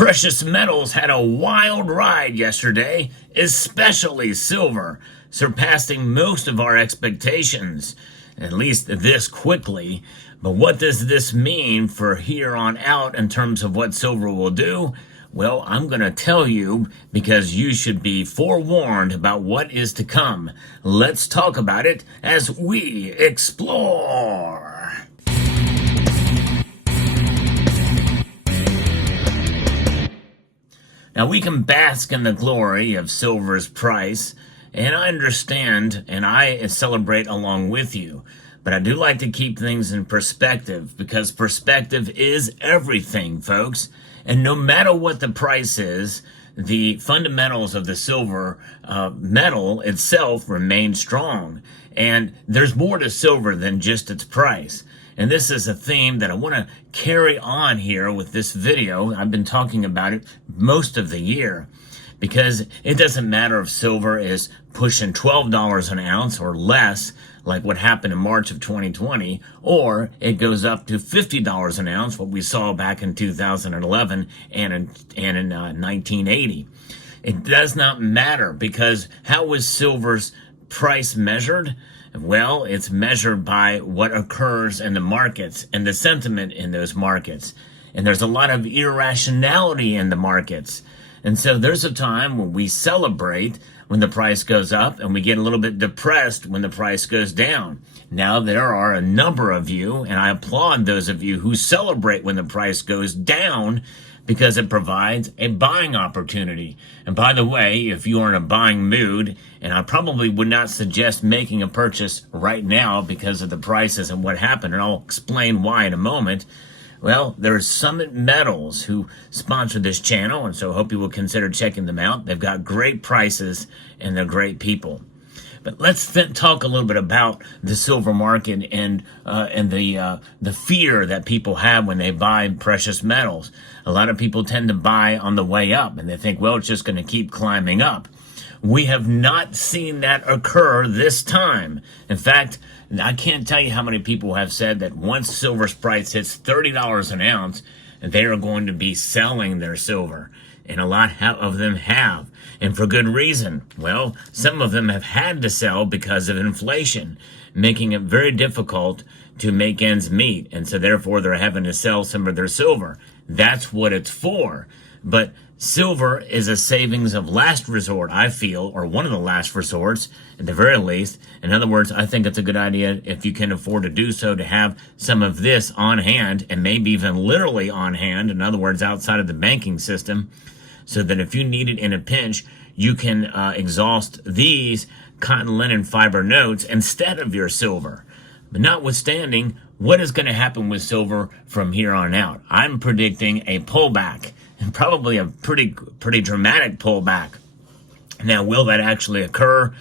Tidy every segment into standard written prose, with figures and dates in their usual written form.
Precious metals had a wild ride yesterday, especially silver, surpassing most of our expectations, at least this quickly. But what does this mean for here on out in terms of what silver will do? Well, I'm going to tell you because you should be forewarned about what is to come. Let's talk about it as we explore. Now, we can bask in the glory of silver's price, and I understand and I celebrate along with you. But I do like to keep things in perspective because perspective is everything, folks. And no matter what the price is, the fundamentals of the silver metal itself remain strong. And there's more to silver than just its price. And this is a theme that I want to carry on here with this video. I've been talking about it most of the year because it doesn't matter if silver is pushing $12 an ounce or less, like what happened in March of 2020, or it goes up to $50 an ounce, what we saw back in 2011 and in 1980. It does not matter because how was silver's price measured? Well, it's measured by what occurs in the markets and the sentiment in those markets. And there's a lot of irrationality in the markets. And so there's a time when we celebrate when the price goes up and we get a little bit depressed when the price goes down. Now there are a number of you, and I applaud those of you who celebrate when the price goes down because it provides a buying opportunity. And by the way, if you are in a buying mood, and I probably would not suggest making a purchase right now because of the prices and what happened, and I'll explain why in a moment. Well, there's Summit Metals who sponsor this channel, and so I hope you will consider checking them out. They've got great prices, and they're great people. But let's talk a little bit about the silver market and the fear that people have when they buy precious metals. A lot of people tend to buy on the way up, and they think, well, it's just going to keep climbing up. We have not seen that occur this time. In fact, I can't tell you how many people have said that once silver's price hits $30 an ounce, they are going to be selling their silver. And a lot of them have, and for good reason. Well, some of them have had to sell because of inflation, making it very difficult to make ends meet. And so therefore, they're having to sell some of their silver. That's what it's for. But silver is a savings of last resort, I feel, or one of the last resorts, at the very least. In other words, I think it's a good idea, if you can afford to do so, to have some of this on hand, and maybe even literally on hand, in other words, outside of the banking system, so that if you need it in a pinch, you can exhaust these cotton linen fiber notes instead of your silver. But notwithstanding, what is going to happen with silver from here on out? I'm predicting a pullback, and probably a pretty dramatic pullback. Now, will that actually occur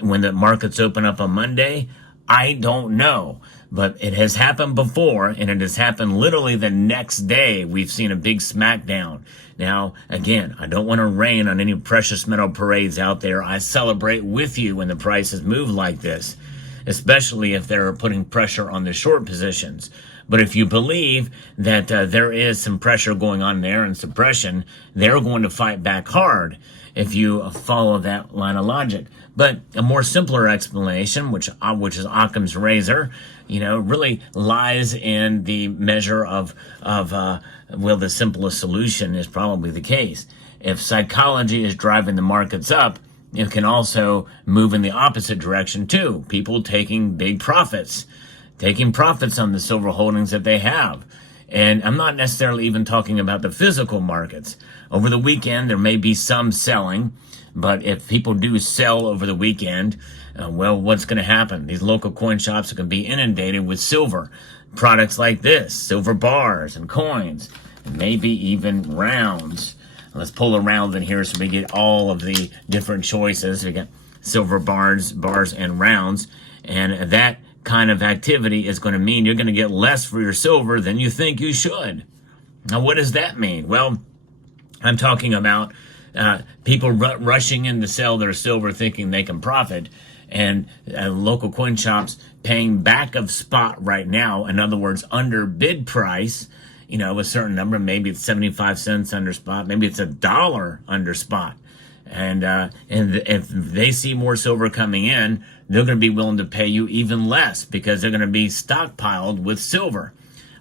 when the markets open up on Monday? I don't know. But it has happened before, and it has happened literally the next day. We've seen a big smackdown. Now, again, I don't want to rain on any precious metal parades out there. I celebrate with you when the prices move like this, especially if they're putting pressure on the short positions. But if you believe that there is some pressure going on there and suppression, they're going to fight back hard if you follow that line of logic. But a more simpler explanation, which is Occam's razor, really lies in the measure of the simplest solution is probably the case. If psychology is driving the markets up, it can also move in the opposite direction too. People taking big profits, on the silver holdings that they have. And I'm not necessarily even talking about the physical markets. Over the weekend, there may be some selling, but if people do sell over the weekend, what's going to happen? These local coin shops are going to be inundated with silver products like this, silver bars and coins, and maybe even rounds. Let's pull a round in here so we get all of the different choices. We got silver bars, and rounds, and that kind of activity is going to mean you're going to get less for your silver than you think you should. Now, what does that mean? Well, I'm talking about people rushing in to sell their silver thinking they can profit, and local coin shops paying back of spot right now, in other words, under bid price, a certain number. Maybe it's 75 cents under spot. Maybe it's $1 under spot. And if they see more silver coming in, they're going to be willing to pay you even less because they're going to be stockpiled with silver.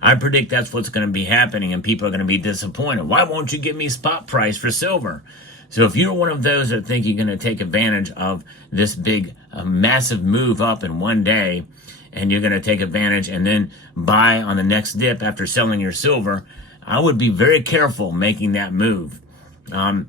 I predict that's what's going to be happening, and people are going to be disappointed. Why won't you give me spot price for silver? So if you're one of those that think you're going to take advantage of this big, massive move up in one day, and you're going to take advantage and then buy on the next dip after selling your silver, I would be very careful making that move. So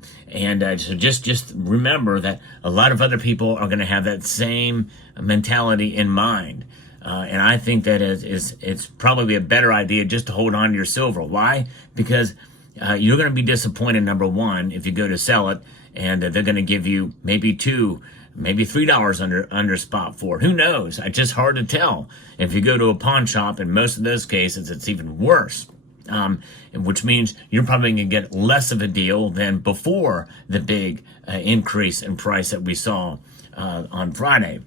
just remember that a lot of other people are going to have that same mentality in mind. And I think that it's probably a better idea just to hold on to your silver. Why? Because you're going to be disappointed, number one, if you go to sell it and they're going to give you maybe $2, maybe $3 under spot for it. Who knows? It's just hard to tell. If you go to a pawn shop, in most of those cases, it's even worse. Which means you're probably going to get less of a deal than before the big increase in price that we saw on Friday.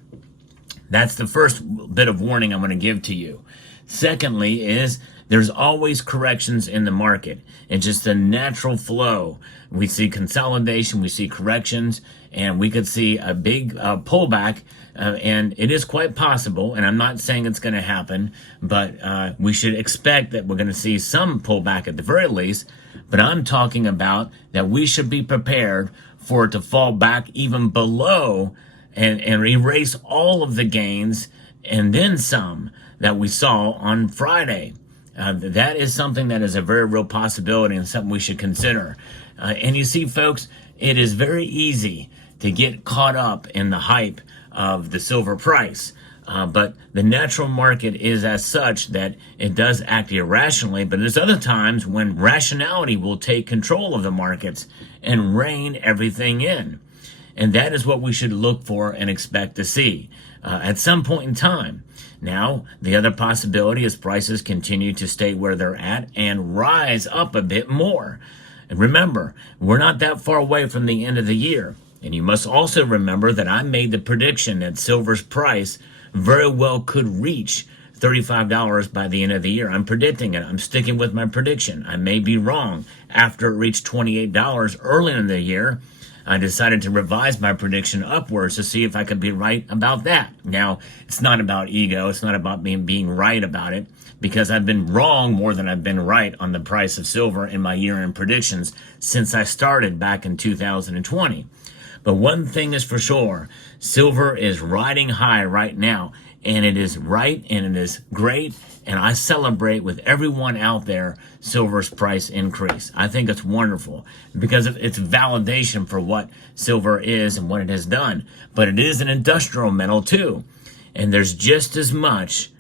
That's the first bit of warning I'm going to give to you. Secondly is there's always corrections in the market. It's just a natural flow. We see consolidation, we see corrections, and we could see a big pullback, and it is quite possible, and I'm not saying it's going to happen, but we should expect that we're going to see some pullback at the very least, but I'm talking about that we should be prepared for it to fall back even below and erase all of the gains and then some that we saw on Friday. That is something that is a very real possibility and something we should consider. And you see, folks, it is very easy to get caught up in the hype of the silver price. But the natural market is as such that it does act irrationally, but there's other times when rationality will take control of the markets and rein everything in. And that is what we should look for and expect to see at some point in time. Now, the other possibility is prices continue to stay where they're at and rise up a bit more. And remember, we're not that far away from the end of the year. And you must also remember that I made the prediction that silver's price very well could reach $35 by the end of the year. I'm predicting it. I'm sticking with my prediction. I may be wrong. After it reached $28 early in the year, I decided to revise my prediction upwards to see if I could be right about that. Now, it's not about ego. It's not about being right about it, because I've been wrong more than I've been right on the price of silver in my year-end predictions since I started back in 2020. But one thing is for sure, silver is riding high right now, and it is right and it is great, and I celebrate with everyone out there silver's price increase. I think it's wonderful because it's validation for what silver is and what it has done. But it is an industrial metal too, and there's just as much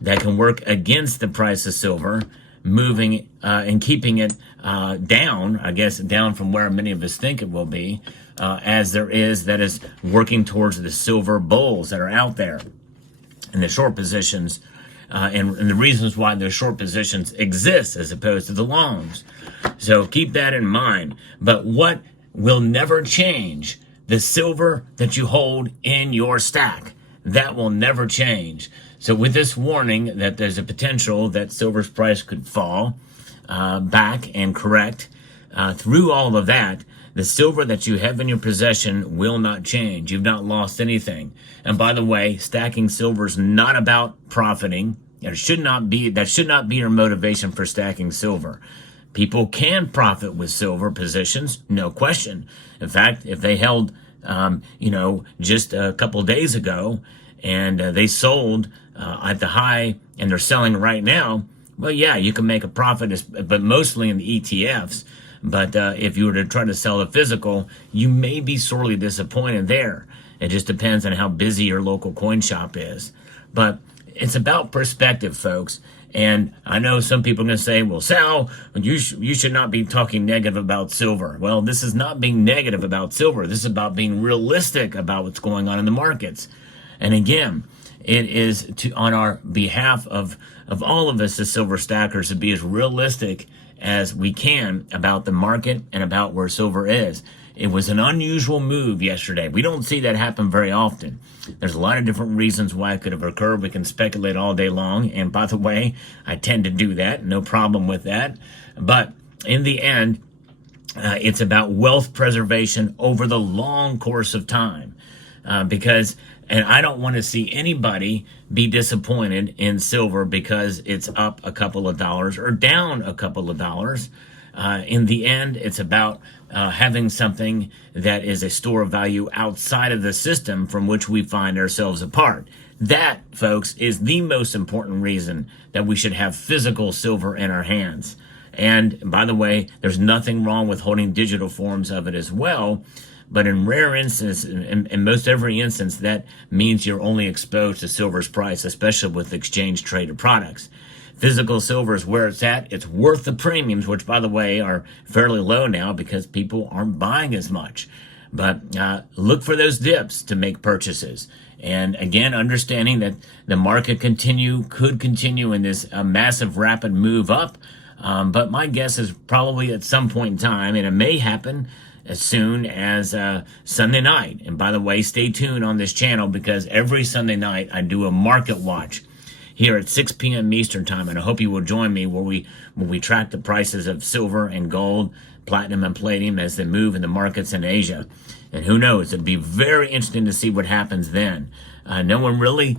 that can work against the price of silver, moving and keeping it down, I guess down from where many of us think it will be, as there is that is working towards the silver bulls that are out there and the short positions, and the reasons why those short positions exist as opposed to the longs. So keep that in mind. But what will never change? The silver that you hold in your stack. That will never change. So with this warning that there's a potential that silver's price could fall back and correct, through all of that, the silver that you have in your possession will not change. You've not lost anything. And by the way, stacking silver is not about profiting. That should not be your motivation for stacking silver. People can profit with silver positions, no question. In fact, if they held, just a couple of days ago, and they sold at the high, and they're selling right now, well, yeah, you can make a profit, but mostly in the ETFs. But if you were to try to sell a physical, you may be sorely disappointed there. It just depends on how busy your local coin shop is. But it's about perspective, folks. And I know some people are going to say, well, Sal, you should not be talking negative about silver. Well, this is not being negative about silver. This is about being realistic about what's going on in the markets. And again, it is on our behalf of all of us as silver stackers to be as realistic as we can about the market and about where silver is. It was an unusual move yesterday. We don't see that happen very often. There's a lot of different reasons why it could have occurred. We can speculate all day long. And by the way, I tend to do that. No problem with that. But in the end, it's about wealth preservation over the long course of time. And I don't want to see anybody be disappointed in silver because it's up a couple of dollars or down a couple of dollars. In the end, it's about having something that is a store of value outside of the system from which we find ourselves apart. That, folks, is the most important reason that we should have physical silver in our hands. And by the way, there's nothing wrong with holding digital forms of it as well. But in rare instances, in most every instance, that means you're only exposed to silver's price, especially with exchange-traded products. Physical silver is where it's at. It's worth the premiums, which, by the way, are fairly low now because people aren't buying as much. But look for those dips to make purchases. And again, understanding that the market could continue in this massive rapid move up. But my guess is probably at some point in time, and it may happen as soon as Sunday night. And by the way, stay tuned on this channel because every Sunday night I do a market watch here at 6 p.m. Eastern time, and I hope you will join me where we track the prices of silver and gold, platinum and palladium as they move in the markets in Asia. And who knows, it'd be very interesting to see what happens then. No one really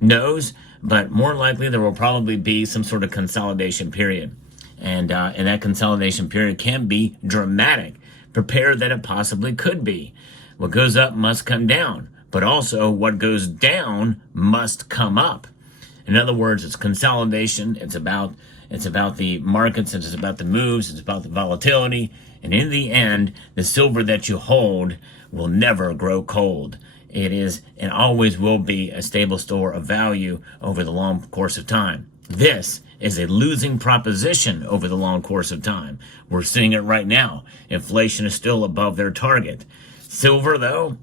knows, but more likely there will probably be some sort of consolidation period. And that consolidation period can be dramatic. Prepare that it possibly could be. What goes up must come down, but also what goes down must come up. In other words, it's consolidation. It's about the markets. It's about the moves. It's about the volatility. And in the end, the silver that you hold will never grow cold. It is and always will be a stable store of value over the long course of time. This is a losing proposition over the long course of time. We're seeing it right now. Inflation is still above their target. Silver, though,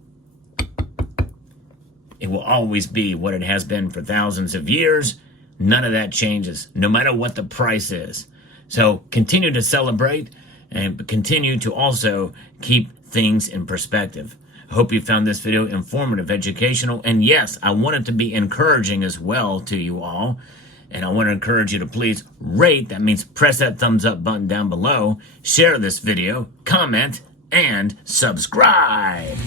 it will always be what it has been for thousands of years. None of that changes, no matter what the price is. So continue to celebrate and continue to also keep things in perspective. I hope you found this video informative, educational, and yes, I want it to be encouraging as well to you all. And I want to encourage you to please rate. That means press that thumbs up button down below, share this video, comment, and subscribe.